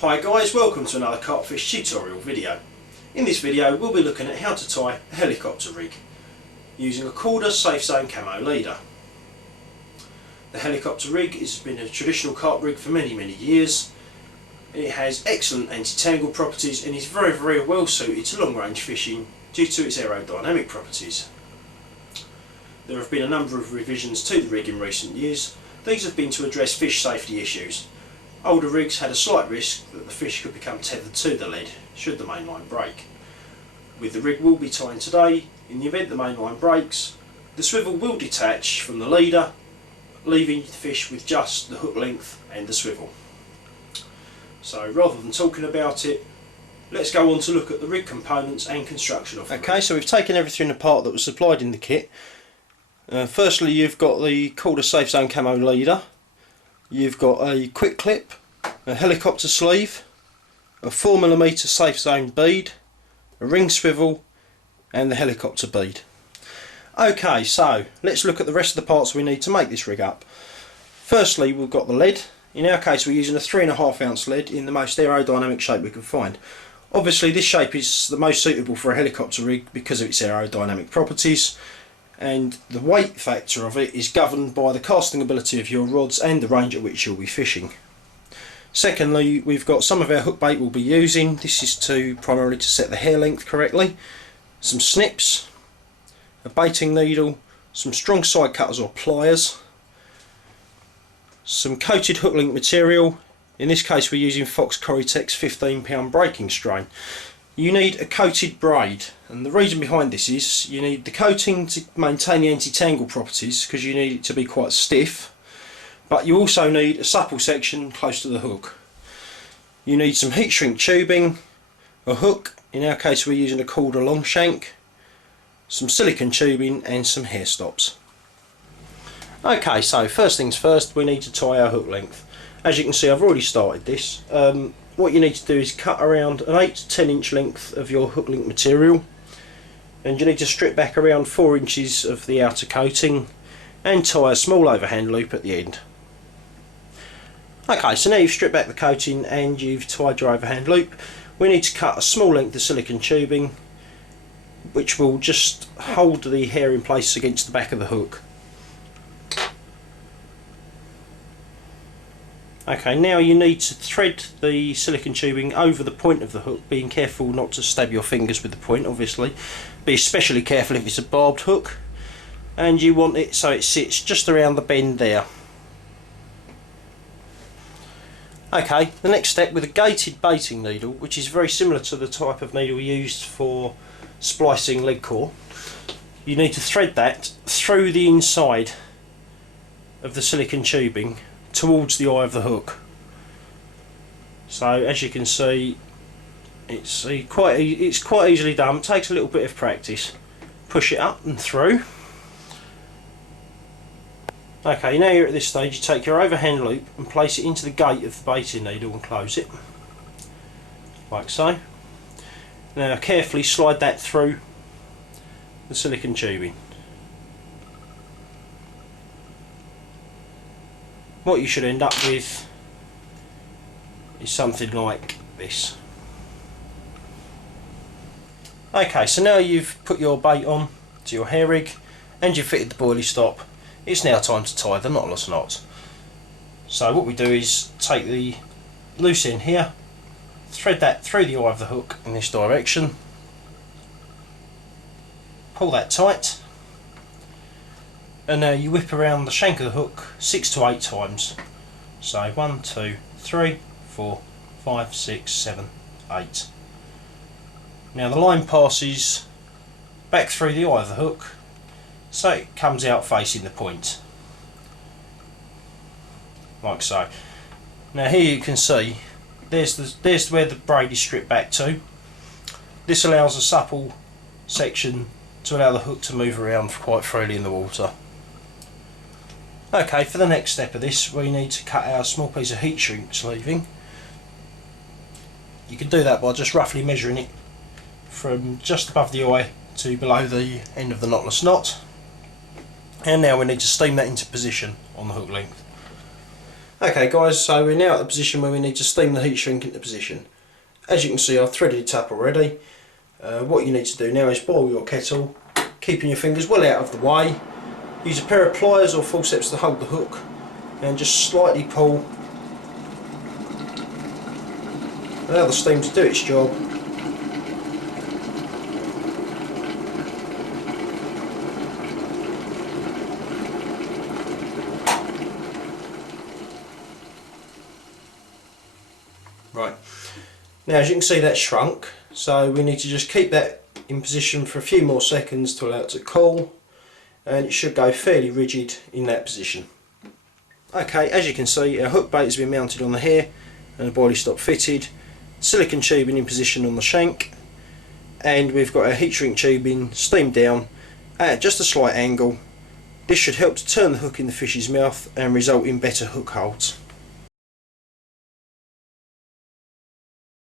Hi guys, welcome to another carpfish tutorial video. In this video we'll be looking at how to tie a helicopter rig using a Corda Safe Zone camo leader. The helicopter rig has been a traditional carp rig for many years. It has excellent anti-tangle properties and is very well suited to long range fishing due to its aerodynamic properties. There have been a number of revisions to the rig in recent years. These have been to address fish safety issues. Older rigs had a slight risk that the fish could become tethered to the lead should the main line break. With the rig we'll be tying today, in the event the main line breaks, the swivel will detach from the leader, leaving the fish with just the hook length and the swivel. So rather than talking about it, let's go on to look at the rig components and construction of it. Okay, so we've taken everything apart that was supplied in the kit. Firstly, you've got the Corda Safe Zone camo leader. You've got a quick clip, a helicopter sleeve, a 4mm Safe Zone bead, a ring swivel and the helicopter bead. Okay, so let's look at the rest of the parts we need to make this rig up. Firstly, we've got the lead. In our case we're using a 3.5 ounce lead in the most aerodynamic shape we can find. Obviously this shape is the most suitable for a helicopter rig because of its aerodynamic properties, and the weight factor of it is governed by the casting ability of your rods and the range at which you'll be fishing. Secondly, we've got some of our hook bait we'll be using. This is primarily to set the hair length correctly. Some snips, a baiting needle, some strong side cutters or pliers, some coated hook link material. In this case we're using Fox Coritex 15 breaking strain. You need a coated braid, and the reason behind this is you need the coating to maintain the anti-tangle properties because you need it to be quite stiff, but you also need a supple section close to the hook. You need some heat shrink tubing, a hook, in our case we're using a Corda long shank, some silicone tubing and some hair stops. Okay, so first things first, we need to tie our hook length. As you can see I've already started this. What you need to do is cut around an 8 to 10 inch length of your hook link material, and you need to strip back around 4 inches of the outer coating and tie a small overhand loop at the end. Okay, so now you've stripped back the coating and you've tied your overhand loop, we need to cut a small length of silicone tubing which will just hold the hair in place against the back of the hook. Okay, now you need to thread the silicone tubing over the point of the hook, being careful not to stab your fingers with the point obviously. Be especially careful if it's a barbed hook, and you want it so it sits just around the bend there. Okay, the next step, with a gated baiting needle, which is very similar to the type of needle used for splicing leg core, you need to thread that through the inside of the silicone tubing towards the eye of the hook. So as you can see, it's quite easily done. It takes a little bit of practice. Push it up and through. Okay, now you're at this stage, you take your overhand loop and place it into the gate of the baiting needle and close it, like so. Now carefully slide that through the silicone tubing. What you should end up with is something like this. Okay, so now you've put your bait on to your hair rig and you've fitted the boilie stop, it's now time to tie the knotless knot. So what we do is take the loose end here, thread that through the eye of the hook in this direction, pull that tight, and now you whip around the shank of the hook 6 to 8 times. So 1, 2, 3, 4, 5, 6, 7, 8. Now the line passes back through the eye of the hook, so it comes out facing the point, like so. Now here you can see there's where the braid is stripped back to. This allows a supple section to allow the hook to move around quite freely in the water. Okay, for the next step of this we need to cut our small piece of heat shrink sleeving. You can do that by just roughly measuring it from just above the eye to below the end of the knotless knot. And now we need to steam that into position on the hook length. Okay guys, so we're now at the position where we need to steam the heat shrink into position. As you can see, I've threaded it up already. What you need to do now is boil your kettle, keeping your fingers well out of the way. Use a pair of pliers or forceps to hold the hook and just slightly pull. Allow the steam to do its job. Right, now as you can see, that's shrunk, so we need to just keep that in position for a few more seconds to allow it to cool, and it should go fairly rigid in that position. Okay, as you can see, our hook bait has been mounted on the hair and the boilie stop fitted, silicone tubing in position on the shank, and we've got our heat shrink tubing steamed down at just a slight angle. This should help to turn the hook in the fish's mouth and result in better hook holds.